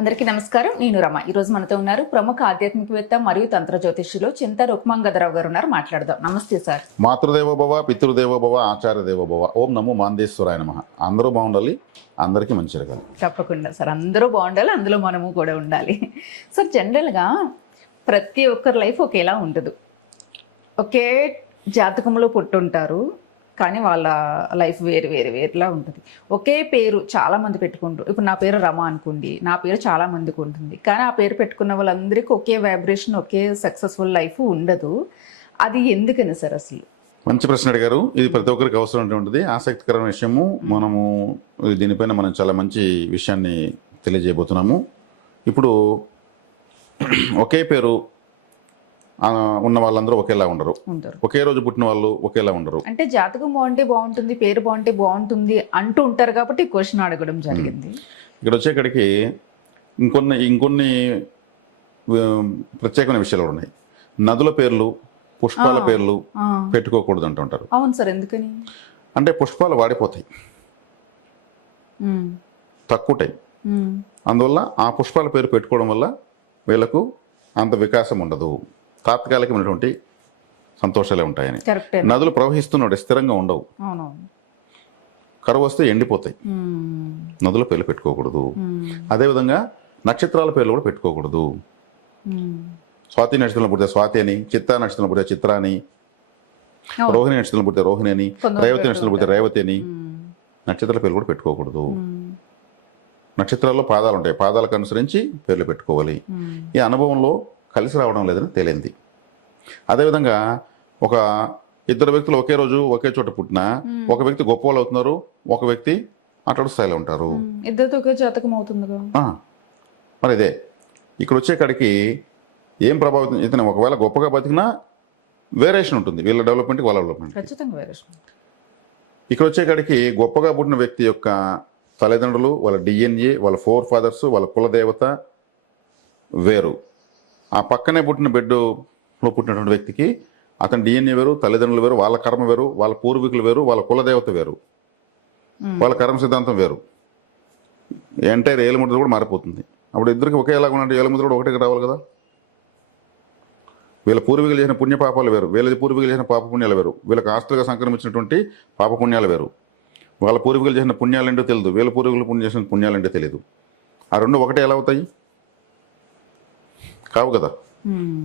అందరికీ నమస్కారం. నేను రమ. ఈ రోజు మనతో ఉన్నారు ప్రముఖ ఆధ్యాత్మికవేత్త మరియు తంత్ర జ్యోతిష్యులు చింత రుక్మాంగదరావు గారు ఉన్నారు. మాట్లాడదాం. నమస్తే సార్. మాతృదేవో భవ, పితృదేవో భవ, ఆచార్య దేవో భవ. ఓం నమో మాందేశ్వరాయ నమః. అందరూ బాగుండాలి, అందరికీ మంచి జరగాలి. తప్పకుండా సార్, అందరూ బాగుండాలి, అందులో మనము కూడా ఉండాలి. సార్, జనరల్గా ప్రతి ఒక్కరి లైఫ్ ఒకేలా ఉండదు. ఒకే జాతకంలో పుట్టుంటారు, కానీ వాళ్ళ లైఫ్ వేరులా ఉంటుంది. ఒకే పేరు చాలా మంది పెట్టుకుంటారు. ఇప్పుడు నా పేరు రమ అనుకోండి, నా పేరు చాలా మందికి ఉంటుంది, కానీ ఆ పేరు పెట్టుకున్న వాళ్ళందరికీ ఒకే వైబ్రేషన్, ఒకే సక్సెస్ఫుల్ లైఫ్ ఉండదు. అది ఎందుకని సార్ అసలు? మంచి ప్రశ్న అడిగారు. ఇది ప్రతి ఒక్కరికి అవసరమైనటువంటిది, ఆసక్తికరమైన విషయము. మనము దీనిపైన మనం చాలా మంచి విషయాన్ని తెలియజేయబోతున్నాము. ఇప్పుడు ఒకే పేరు ఉన్న వాళ్ళందరూ ఒకేలా ఉండరు. ఒకే రోజు పుట్టిన వాళ్ళు ఒకేలా ఉండరు. అంటే జాతకం బాగుంటే బాగుంటుంది, పేరు బాగుంటే బాగుంటుంది అంటూ ఉంటారు కాబట్టి క్వశ్చన్ అడగడం జరిగింది. ఇక్కడ వచ్చేక్కడికి ఇంకొన్ని ప్రత్యేకమైన విషయాలు ఉన్నాయి. నదుల పేర్లు, పుష్పాల పేర్లు పెట్టుకోకూడదు అంటుంటారు. అవును సార్, ఎందుకని? అంటే పుష్పాలు వాడిపోతాయి, తక్కువ టైం. అందువల్ల ఆ పుష్పాల పేరు పెట్టుకోవడం వల్ల వీళ్ళకు అంత వికాసం ఉండదు, తాత్కాలికమైనటువంటి సంతోషాలే ఉంటాయని. నదులు ప్రవహిస్తున్నట్టు స్థిరంగా ఉండవు, కరువు వస్తే ఎండిపోతాయి. నదుల పేర్లు పెట్టుకోకూడదు. అదేవిధంగా నక్షత్రాల పేర్లు కూడా పెట్టుకోకూడదు. స్వాతి నక్షత్రంలో పుడితే స్వాతి అని, చిత్తా నక్షత్రంలో పుడితే చిత్ర అని, రోహిణి నక్షత్రంలో పుడితే రోహిణి అని, రేవతి నక్షత్రంలో పుడితే రేవతి అని. నక్షత్రాల పేర్లు కూడా పెట్టుకోకూడదు. నక్షత్రాల్లో పాదాలు ఉంటాయి, పాదాలకు అనుసరించి పేర్లు పెట్టుకోవాలి. ఈ అనుభవంలో కలిసి రావడం లేదని తేలింది. అదేవిధంగా ఒక ఇద్దరు వ్యక్తులు ఒకే రోజు ఒకే చోట పుట్టినా ఒక వ్యక్తి గొప్ప వాళ్ళు అవుతున్నారు, ఒక వ్యక్తి అటడు స్థాయిలో ఉంటారు. ఇద్దరితో ఒకే జాతకం అవుతుంది. మరి ఇదే ఇక్కడ వచ్చే కాడికి ఏం ప్రభావితం. ఇతను ఒకవేళ గొప్పగా బతికినా వేరియేషన్ ఉంటుంది, వీళ్ళ డెవలప్మెంట్కి వాళ్ళ డెవలప్మెంట్. ఇక్కడ వచ్చే కాడికి గొప్పగా పుట్టిన వ్యక్తి యొక్క తల్లిదండ్రులు, వాళ్ళ డిఎన్ఏ, వాళ్ళ ఫోర్ ఫాదర్స్, వాళ్ళ కులదేవత వేరు. ఆ పక్కనే పుట్టిన బిడ్డలో పుట్టినటువంటి వ్యక్తికి అతని డిఎన్ఏ వేరు, తల్లిదండ్రులు వేరు, వాళ్ళ కర్మ వేరు, వాళ్ళ పూర్వీకులు వేరు, వాళ్ళ కులదేవత వేరు, వాళ్ళ కర్మ సిద్ధాంతం వేరు. ఎంటైర్ ఏలుముద్ర కూడా మారిపోతుంది. అప్పుడు ఇద్దరికి ఒకేలాగా ఉన్నట్టు ఏలుముద్ర కూడా ఒకటికి రావాలి కదా. వీళ్ళ పూర్వీకులు చేసిన పుణ్యపాపాలు వేరు, వీళ్ళ పూర్వీకులు చేసిన పాపపుణ్యాలు వేరు, వీళ్ళకి ఆస్తులుగా సంక్రమించినటువంటి పాపపుణ్యాలు వేరు. వాళ్ళ పూర్వీకులు చేసిన పుణ్యాలేంటో తెలియదు, వీళ్ళ పూర్వీకులు చేసిన పుణ్యాలేంటో తెలియదు. ఆ రెండు ఒకటే ఎలా అవుతాయి? కావు కదా.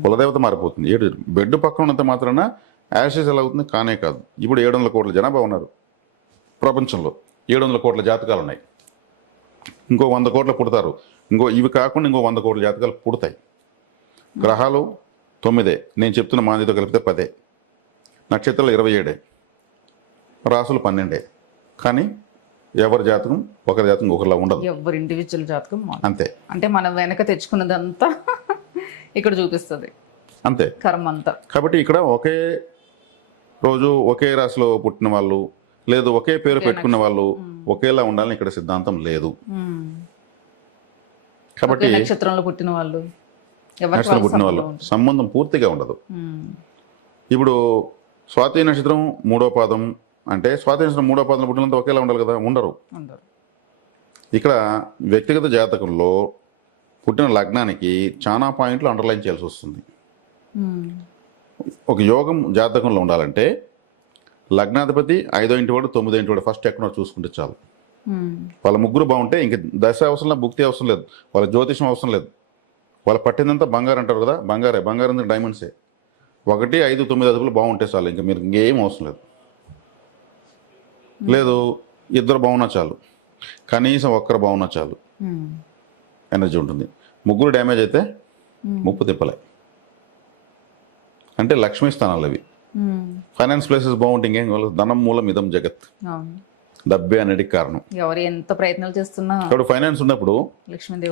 కులదేవత మారిపోతుంది. బెడ్ పక్కన ఉన్నంత మాత్రాన యాషెస్ ఎలా అవుతుంది? కానే కాదు. ఇప్పుడు 700 కోట్ల జనాభా ఉన్నారు ప్రపంచంలో, 700 కోట్ల జాతకాలు ఉన్నాయి. ఇంకో 100 కోట్లు పుడతారు. ఇవి కాకుండా ఇంకో 100 కోట్ల జాతకాలు పుడతాయి. గ్రహాలు 9, నేను చెప్తున్న మాందితో కలిపితే 10, నక్షత్రాలు 27, రాసులు 12. కానీ ఎవరి జాతకం ఒకరి జాతకం ఒకరిలా ఉండదు. ఎవరి ఇండివిజువల్ జాతకం అంతే. అంటే మనం వెనక తెచ్చుకున్నదంతా ఇక్కడ చూపిస్తుంది, అంతే కర్మ అంతా. కాబట్టి ఇక్కడ ఒకే రోజు ఒకే రాశిలో పుట్టిన వాళ్ళు, లేదు ఒకే పేరు పెట్టుకున్న వాళ్ళు ఒకేలా ఉండాలని ఇక్కడ సిద్ధాంతం లేదు. కాబట్టి నక్షత్రంలో పుట్టిన వాళ్ళు సంబంధం పూర్తిగా ఉండదు. ఇప్పుడు స్వాతి నక్షత్రం 3వ పాదం అంటే స్వాతి నక్షత్రం 3వ పాదంలో పుట్టినంత ఒకేలా ఉండాలి కదా? ఉండరు. ఇక్కడ వ్యక్తిగత జాతకంలో పుట్టిన లగ్నానికి చాలా పాయింట్లు అండర్లైన్ చేయాల్సి వస్తుంది. ఒక యోగం జాతకంలో ఉండాలంటే లగ్నాధిపతి 5వ ఇంటి వాడు 9వ ఇంటి వాడు ఫస్ట్ ఎక్కడో చూసుకుంటే చాలు. వాళ్ళ ముగ్గురు బాగుంటే ఇంక దశ అవసరం లేదు, భుక్తి అవసరం లేదు, వాళ్ళ జ్యోతిషం అవసరం లేదు. వాళ్ళు పట్టిందంతా బంగారు అంటారు కదా, బంగారం డైమండ్సే. 1, 5, 9 అదుపులు బాగుంటే చాలు, ఇంకా మీరు ఇంకేం అవసరం లేదు. లేదు ఇద్దరు బాగున్నా చాలు, కనీసం ఒక్కరు బాగున్నా చాలు, ఎనర్జీ ఉంటుంది. ముగ్గురు డ్యామేజ్ అయితే ముప్పు తిప్పలే. అంటే లక్ష్మీ స్థానాలు అవి. ఫైనాన్స్ ప్లేసెస్ బాగుంటే ఇంకేం కావాలి? ధనం మూలం ఇదం జగత్, డబ్బే అనేది కారణం. ఎవరు ఎంత ప్రయత్నాలు చేస్తున్నా ఇప్పుడు ఫైనాన్స్ ఉన్నప్పుడు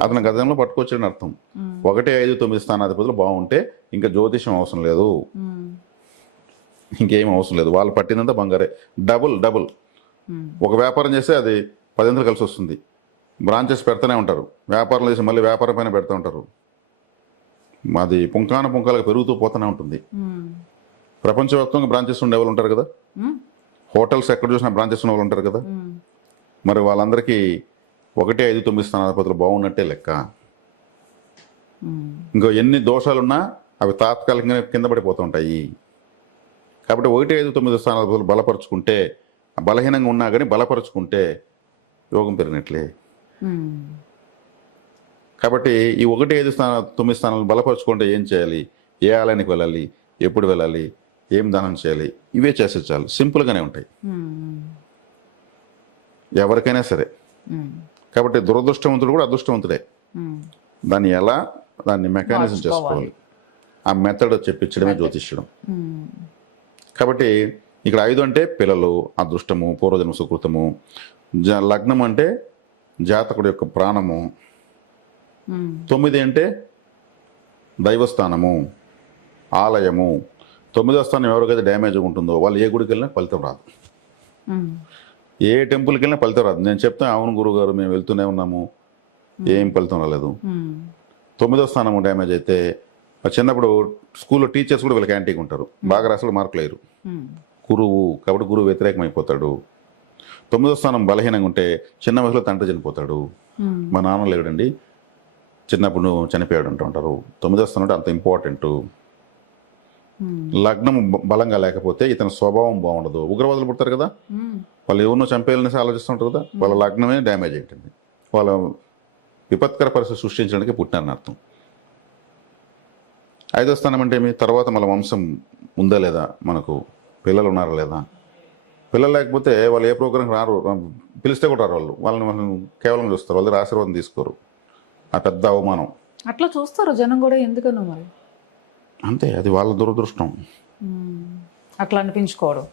అతను గతంలో పట్టుకొచ్చాడని అర్థం. 1, 5, 9 స్థానాధిపతులు బాగుంటే ఇంకా జ్యోతిషం అవసరం లేదు, ఇంకేం అవసరం లేదు. వాళ్ళు పట్టిందంతా బంగారే. డబుల్ ఒక వ్యాపారం చేస్తే అది 10 కలిసి వస్తుంది. బ్రాంచెస్ పెడతానే ఉంటారు, వ్యాపారం చేసి మళ్ళీ వ్యాపారం పైన పెడతా ఉంటారు. మాది పుంకాలకు పెరుగుతూ పోతూనే ఉంటుంది. ప్రపంచవ్యాప్తంగా బ్రాంచెస్ ఉండే వాళ్ళు ఉంటారు కదా, హోటల్స్ ఎక్కడ చూసినా బ్రాంచెస్ ఉన్న వాళ్ళు ఉంటారు కదా. మరి వాళ్ళందరికీ 1, 5, 9 స్థానాధిపతులు బాగున్నట్టే లెక్క. ఇంకో ఎన్ని దోషాలున్నా అవి తాత్కాలికంగా కింద పడిపోతూ ఉంటాయి. కాబట్టి 1, 5, 9 స్థానాలు బలపరుచుకుంటే, బలహీనంగా ఉన్నా కానీ బలపరుచుకుంటే యోగం పెరిగినట్లే. కాబట్టి ఈ 1, 5 9 స్థానాలు బలపరుచుకుంటే ఏం చేయాలి, ఏ ఆలయానికి వెళ్ళాలి, ఎప్పుడు వెళ్ళాలి, ఏం దానం చేయాలి, ఇవే చేస్తే చాలు. సింపుల్గానే ఉంటాయి ఎవరికైనా సరే. కాబట్టి దురదృష్టవంతుడు కూడా అదృష్టవంతుడే. దాన్ని ఎలా, దాన్ని మెకానిజం చేసుకోవాలి, ఆ మెథడ్ చెప్పించడమే జ్యోతిష్యం. కాబట్టి ఇక్కడ 5 అంటే పిల్లలు, అదృష్టము, పూర్వజన్మ సుకృతము. లగ్నం అంటే జాతకుడు యొక్క ప్రాణము. 9 అంటే దైవస్థానము, ఆలయము. 9వ స్థానం ఎవరికైతే డ్యామేజ్ ఉంటుందో వాళ్ళు ఏ గుడికి వెళ్ళినా ఫలితం రాదు, ఏ టెంపుల్కి వెళ్ళినా ఫలితం రాదు. నేను చెప్తాను, అవును గురుగారు మేము వెళ్తూనే ఉన్నాము, ఏం ఫలితం రాలేదు. 9వ స్థానం డ్యామేజ్ అయితే, చిన్నప్పుడు స్కూల్లో టీచర్స్ కూడా వీళ్ళకి యాంటీగా ఉంటారు, బాగా రాసులు మార్కులు లేరు. గురువు కాబట్టి గురువు వ్యతిరేకం అయిపోతాడు. 9వ స్థానం బలహీనంగా ఉంటే చిన్న వయసులో తండ్రి చనిపోతాడు. మా నాన్న లేడండి, చిన్నప్పుడు చనిపోయాడు అంటూ ఉంటారు. 9వ స్థానం అంటే అంత ఇంపార్టెంట్. లగ్నం బలంగా లేకపోతే ఇతని స్వభావం బాగుండదు. ఉగ్రవాదులు పుడతారు కదా, వాళ్ళు ఎవరినో చంపేయాలనేసి ఆలోచిస్తుంటారు కదా, వాళ్ళ లగ్నమే డ్యామేజ్ అయింటుంది. వాళ్ళ విపత్కర పరిస్థితి సృష్టించడానికి పుట్టినారని అర్థం. 5వ స్థానం అంటే ఏమి, తర్వాత మన వంశం ఉందా లేదా, మనకు పిల్లలు ఉన్నారా లేదా. పిల్లలు లేకపోతే వాళ్ళు ఏ ప్రోగ్రాంకి రారు, పిలిస్తే కూడా రారు. వాళ్ళని కేవలం చూస్తారు, వాళ్ళ దగ్గర ఆశీర్వాదం తీసుకోరు. ఆ పెద్ద అవమానం. అట్లా చూస్తారు జనం కూడా, ఎందుకన్నా మరి అంతే, అది వాళ్ళ దురదృష్టం. అట్లా అనిపించుకోవడం.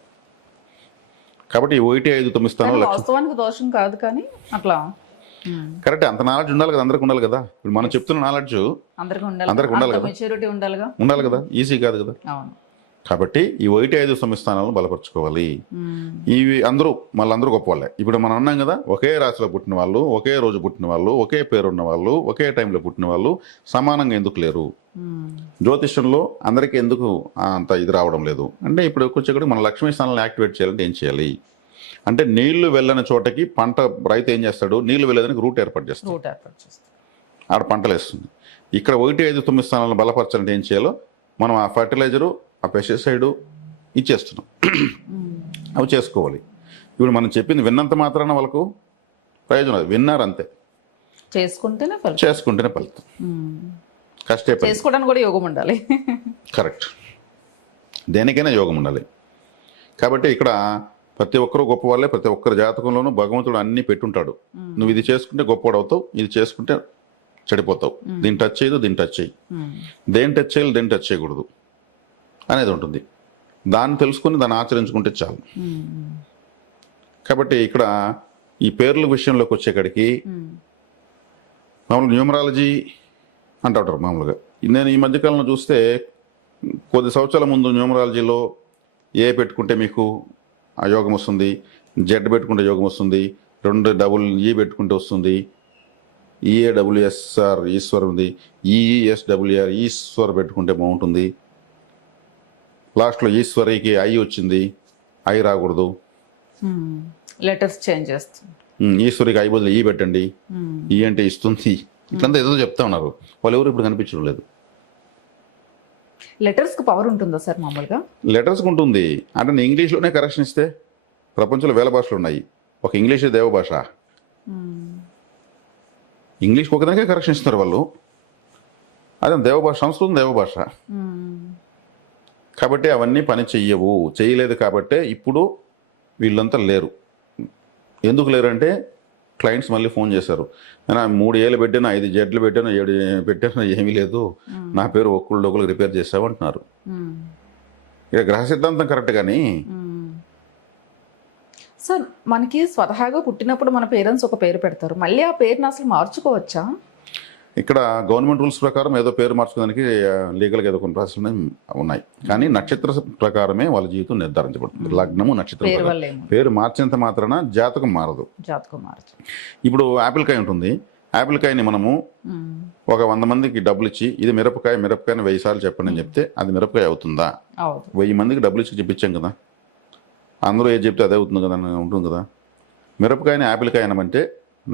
కాబట్టి 1, 5, 9 స్థానాలు వాస్తవానికి దోషం కాదు, కానీ అట్లా కరెక్ట్. అంత నాలెడ్జ్ ఉండాలి కదా, అందరికి ఉండాలి కదా. ఇప్పుడు మనం చెప్తున్న నాలెడ్జ్ అందరికి ఉండాలి కదా, మెచ్యూరిటీ ఉండాలి కదా, ఈజీ కాదు కదా. కాబట్టి ఈ 1, 5, 9 స్థానాలను బలపరుచుకోవాలి. ఇవి మళ్ళీ గొప్ప వాళ్ళే. ఇప్పుడు మనం అన్నాం కదా, ఒకే రాశిలో పుట్టిన వాళ్ళు, ఒకే రోజు పుట్టిన వాళ్ళు, ఒకే పేరు ఉన్న వాళ్ళు, ఒకే టైంలో పుట్టిన వాళ్ళు సమానంగా ఎందుకు లేరు. జ్యోతిష్యంలో అందరికీ ఎందుకు అంత ఇది రావడం లేదు అంటే, ఇప్పుడు వచ్చేక్కడికి మన లక్ష్మీ స్థానాలను యాక్టివేట్ చేయాలంటే ఏం చేయాలి అంటే, నీళ్లు వెళ్ళని చోటకి రైతు ఏం చేస్తాడు, నీళ్లు వెళ్ళేదానికి రూట్ ఏర్పాటు చేస్తాడు, ఆడ పంటలు వేస్తుంది. ఇక్కడ 1, 5, 9 స్థానాలను బలపరచాలంటే ఏం చేయాలో మనం ఆ ఫర్టిలైజరు, ఆ పెస్టిసైడు ఇచ్చేస్తున్నాం. అవి చేసుకోవాలి. ఇప్పుడు మనం చెప్పింది విన్నంత మాత్రాన వాళ్ళకు ప్రయోజనం, విన్నారు అంతే, చేసుకుంటేనే ఫలితం. చేసుకోవడానికి కూడా యోగం ఉండాలి. కరెక్ట్, దేనికైనా యోగం ఉండాలి. కాబట్టి ఇక్కడ ప్రతి ఒక్కరూ గొప్పవాళ్ళే. ప్రతి ఒక్కరి జాతకంలోనూ భగవంతుడు అన్ని పెట్టుంటాడు. నువ్వు ఇది చేసుకుంటే గొప్పవాడు అవుతావు, ఇది చేసుకుంటే చెడిపోతావు, దీన్ని టచ్ చేయదు, దీన్ని టచ్ చేయి, దేని టచ్ చేయాలి, దేన్ని టచ్ చేయకూడదు అనేది ఉంటుంది. దాన్ని తెలుసుకుని దాన్ని ఆచరించుకుంటే చాలు. కాబట్టి ఇక్కడ ఈ పేర్ల విషయంలోకి వచ్చేకాడికి మామూలు న్యూమరాలజీ అంటుంటారు మామూలుగా. నేను ఈ మధ్యకాలంలో చూస్తే, కొద్ది సంవత్సరాల ముందు న్యూమరాలజీలో ఏ పెట్టుకుంటే మీకు ఆ యోగం వస్తుంది, జెడ్ పెట్టుకుంటే యోగం వస్తుంది, 2 డబుల్ ఈ పెట్టుకుంటే వస్తుంది, EAWSR ఈశ్వర్ ఉంది, EESWR ఈశ్వర్ పెట్టుకుంటే బాగుంటుంది. లాస్ట్లో ఈశ్వరికి ఐ వచ్చింది, ఐ రాకూడదు, లెటర్స్ చేంజ్ చేస్తుంది. ఈశ్వరికి ఐ బదులు ఈ పెట్టండి, ఈ అంటే ఇస్తుంది, ఇట్లంతా ఏదో చెప్తా ఉన్నారు. వాళ్ళు ఎవరు ఇప్పుడు కనిపించడం లేదు. లెటర్స్కి పవర్ ఉంటుందా సార్ మామూలుగా? లెటర్స్కి ఉంటుంది అంటే, నేను ఇంగ్లీష్లోనే కరెక్షన్ ఇస్తే ప్రపంచంలో వేల భాషలు ఉన్నాయి, ఒక ఇంగ్లీషే దేవ భాష. ఇంగ్లీష్కి ఒకదానికే కరెక్షన్ ఇస్తున్నారు వాళ్ళు, అదే దేవభాష, సంస్కృతం దేవభాష. కాబట్టి అవన్నీ పని చెయ్యవు, చేయలేదు. కాబట్టే ఇప్పుడు వీళ్ళంతా లేరు. ఎందుకు లేరు అంటే, క్లయింట్స్ మళ్ళీ ఫోన్ చేశారు, నేను 3 ఏళ్ళు పెట్టాను, 5 జెడ్లు పెట్టాను, 7 పెట్టాను, ఏమీ లేదు, నా పేరు ఒకళ్ళు రిపేర్ చేసావు అంటున్నారు. ఇక గ్రహ సిద్ధాంతం కరెక్ట్. కానీ సార్, మనకి స్వతహాగా పుట్టినప్పుడు మన పేరెంట్స్ ఒక పేరు పెడతారు, మళ్ళీ ఆ పేరుని అసలు మార్చుకోవచ్చా? ఇక్కడ గవర్నమెంట్ రూల్స్ ప్రకారం ఏదో పేరు మార్చుకోవడానికి లీగల్గా ఏదో కొన్ని ప్రాసెస్ ఉన్నాయి. కానీ నక్షత్ర ప్రకారమే వాళ్ళ జీవితం నిర్ధారించబడుతుంది. లగ్నము, నక్షత్రం, పేరు మార్చినంత మాత్రాన జాతకం మారదు. ఇప్పుడు యాపిల్ కాయ ఉంటుంది, యాపిల్ కాయని మనము ఒక 100 మందికి డబ్బులు ఇచ్చి, ఇది మిరపకాయని 1000 సార్లు చెప్పండి అని చెప్తే అది మిరపకాయ అవుతుందా? 1000 మందికి డబ్బులు ఇచ్చి చెప్పించాం కదా, అందరూ ఏది చెప్తే అదే అవుతుంది కదా, ఉంటుంది కదా. మిరపకాయని యాపిల్ కాయ అనమంటే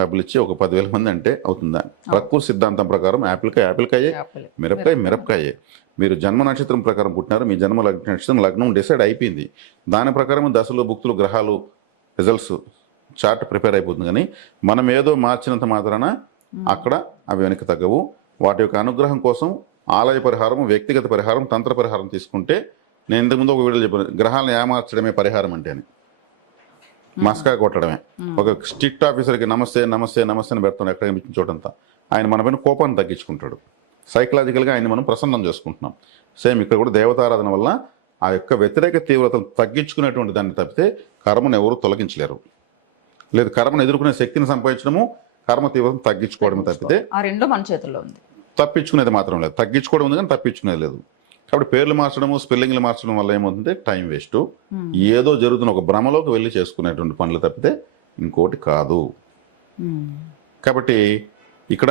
డబ్బులు ఇచ్చి ఒక 10,000 మంది అంటే అవుతుందా? ప్రకృతి సిద్ధాంతం ప్రకారం యాపిల్కాయ యాపిల్కాయే, యాపిల్. మిరపకాయ మిరపకాయే. మీరు జన్మ నక్షత్రం ప్రకారం పుట్టినారు, మీ జన్మ నక్షత్రం లగ్నం డిసైడ్ అయిపోయింది. దాని ప్రకారం దశలు భుక్తులు గ్రహాలు రిజల్ట్స్ చార్ట్ ప్రిపేర్ అయిపోతుంది. కానీ మనం ఏదో మార్చినంత మాత్రాన అక్కడ అవి వెనక్కి తగ్గవు. వాటి యొక్క అనుగ్రహం కోసం ఆలయ పరిహారం, వ్యక్తిగత పరిహారం, తంత్ర పరిహారం తీసుకుంటే, నేను ఇంతకుముందు ఒక వీడియో చెప్పాను, గ్రహాలను ఏమార్చడమే పరిహారం అంటే అని. మస్కా కొట్టడమే. ఒక స్ట్రిక్ట్ ఆఫీసర్కి నమస్తే నమస్తే నమస్తే అని పెడతాం ఎక్కడ కనిపించిన చోటంతా. ఆయన మన పైన కోపాన్ని తగ్గించుకుంటాడు. సైకలాజికల్గా ఆయన మనం ప్రసన్నం చేసుకుంటున్నాం. సేమ్ ఇక్కడ కూడా దేవతారాధన వల్ల ఆ యొక్క వ్యతిరేక తీవ్రతను తగ్గించుకునేటువంటి దాన్ని తప్పితే కర్మను ఎవరు తొలగించలేరు. లేదు, కర్మను ఎదుర్కొనే శక్తిని సంపాదించడము, కర్మ తీవ్రతను తగ్గించుకోవడం తప్పితే ఆ రెండు మన చేతుల్లో ఉంది. తప్పించుకునేది మాత్రం లేదు. తగ్గించుకోవడం ఉంది కానీ తప్పించుకునేది లేదు. కాబట్టి పేర్లు మార్చడము, స్పెల్లింగ్లు మార్చడం వల్ల ఏమవుతుంది, టైం వేస్ట్. ఏదో జరుగుతున్న ఒక భ్రమలోకి వెళ్ళి చేసుకునేటువంటి పనులు తప్పితే ఇంకోటి కాదు. కాబట్టి ఇక్కడ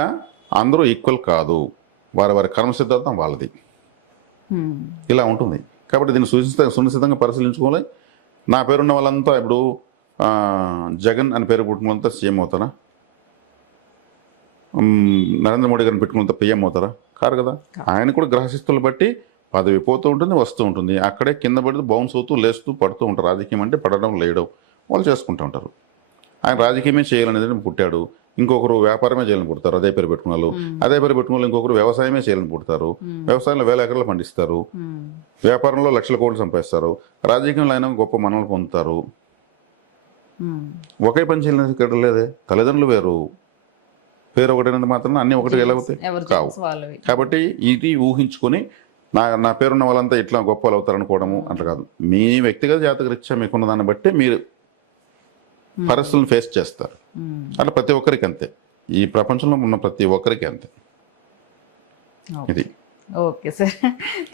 అందరూ ఈక్వల్ కాదు, వారి వారి కర్మ సిద్ధాంతం వాళ్ళది, ఇలా ఉంటుంది. కాబట్టి దీన్ని సునిశ్చితంగా పరిశీలించుకోవాలి. నా పేరున్న వాళ్ళంతా ఇప్పుడు జగన్ అని పేరు పుట్టిన వాళ్ళంతా సీఎం అవుతారా? నరేంద్ర మోడీ గారిని పెట్టుకున్నంత పిఎం అవుతారా? కారు కదా. ఆయన కూడా గ్రహశిస్తులు బట్టి పదవి పోతూ ఉంటుంది, వస్తూ ఉంటుంది. అక్కడే కింద పడితే బౌన్స్ అవుతూ లేస్తూ పడుతూ ఉంటారు. రాజకీయం అంటే పడడం లేయడం వాళ్ళు చేసుకుంటూ ఉంటారు. ఆయన రాజకీయమే చేయాలనేది పుట్టాడు. ఇంకొకరు వ్యాపారమే చేయాలని పుడతారు, అదే పేరు పెట్టుకున్న వాళ్ళు. అదే పేరు పెట్టుకున్న వాళ్ళు ఇంకొకరు వ్యవసాయమే చేయాలని పుడతారు. వ్యవసాయంలో 1000 ఎకరాలు పండిస్తారు. వ్యాపారంలో లక్షల కోట్లు సంపాదిస్తారు. రాజకీయంలో అయినా గొప్ప మనలు పొందుతారు. ఒకే పని చేయాలని ఇక్కడ లేదే. తల్లిదండ్రులు వేరు, పేరు ఒకటైనంత మాత్రం అన్ని ఒకటి ఎలా అవుతాయి? కావు. కాబట్టి ఇది ఊహించుకొని నా పేరున్న వాళ్ళంతా ఇట్లా గొప్ప వాళ్ళు అవుతారనుకోవడము అట్లా కాదు. మీ వ్యక్తిగత జాతక రీత్యా మీకున్న దాన్ని బట్టి మీరు పరిస్థితులను ఫేస్ చేస్తారు. అట్లా ప్రతి ఒక్కరికి అంతే, ఈ ప్రపంచంలో ఉన్న ప్రతి ఒక్కరికి అంతే. ఇది ఓకే సార్,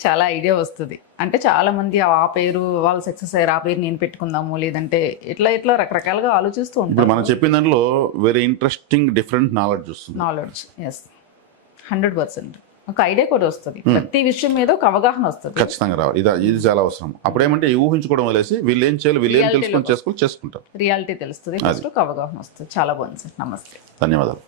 చాలా ఐడియా వస్తుంది. అంటే చాలా మంది ఆ పేరు వాళ్ళు సక్సెస్ అయ్యారు, ఆ పేరు నేను పెట్టుకుందాము, లేదంటే ఇట్లా ఇట్లా రకరకాలుగా ఆలోచిస్తూ ఉంటారు. ఇప్పుడు మనం చెప్పిన దాంట్లో వెరీ ఇంట్రెస్టింగ్ డిఫరెంట్ నాలెడ్జ్ వస్తుంది. Knowledge, yes, 100%. ఒక ఐడియా కూడా వస్తుంది, ప్రతి విషయం మీద ఒక అవగాహన వస్తుంది. ఖచ్చితంగా రావాలి. ఇది చాలా అవసరం. అప్పుడేమంటే ఊహించుకోవడం వదిలేసి వీళ్ళు ఏం చేయాలి, వీళ్ళు ఏం తెలుసుకొని చేసుకుంటారు. రియాలిటీ తెలుస్తుంది, ఫస్ట్ ఒక అవగాహన వస్తుంది. చాలా బాగుంది సార్, నమస్తే. ధన్యవాదాలు.